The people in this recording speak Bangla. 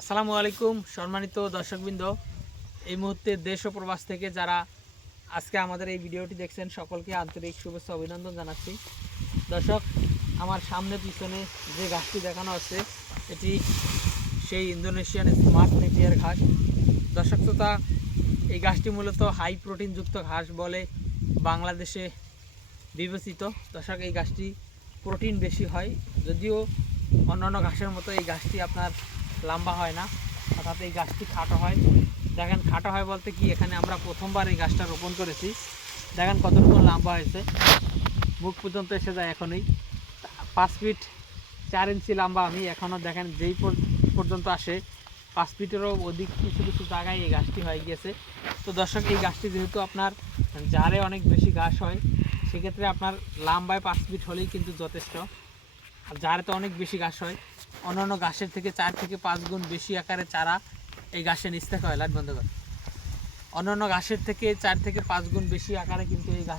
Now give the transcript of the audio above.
আসসালামু আলাইকুম, সম্মানিত দর্শকবৃন্দ। এই মুহূর্তে দেশ ও প্রবাস থেকে যারা আজকে আমাদের এই ভিডিওটি দেখছেন, সকলকে আন্তরিক শুভেচ্ছা, অভিনন্দন জানাচ্ছি। দর্শক, আমার সামনে পিছনে যে ঘাসটি দেখানো আছে, এটি সেই ইন্দোনেশিয়ান স্মার্ট নেপিয়ার ঘাস। দর্শক শ্রোতা, এই ঘাসটি মূলত হাই প্রোটিনযুক্ত ঘাস বলে বাংলাদেশে বিবেচিত। দর্শক, এই ঘাসটি প্রোটিন বেশি হয়, যদিও অন্যান্য ঘাসের মতো এই ঘাসটি আপনার লম্বা হয় না অর্থাৎ এই গাছটি খাটো হয়। দেখেন, খাটো হয় বলতে কি, এখানে আমরা প্রথমবার এই গাছটা রোপণ করেছি। দেখেন কতটুকু লম্বা হয়েছে। মুখ পর্যন্ত এসে যায় এখনই। পাঁচ ফিট চার ইঞ্চি লম্বা আমি, এখনও দেখেন যেই পর্যন্ত আসে, পাঁচ ফিটেরও অধিক কিছু কিছু জায়গায় এই গাছটি হয়ে গিয়েছে। তো দর্শক, এই গাছটি যেহেতু আপনার জারে অনেক বেশি ঘাস হয়, সেক্ষেত্রে আপনার লাম্বায় পাঁচ ফিট হলেই কিন্তু যথেষ্ট। আর জারে তো অনেক বেশি ঘাস হয়। অন্যান্য গাছের থেকে চার থেকে পাঁচ গুণ বেশি আকারে চারা এই গাছে নিচ থেকে হয় লাইট বন্ধ কর। অন্যান্য গাছের থেকে চার থেকে পাঁচ গুণ বেশি আকারে কিন্তু এই ঘাস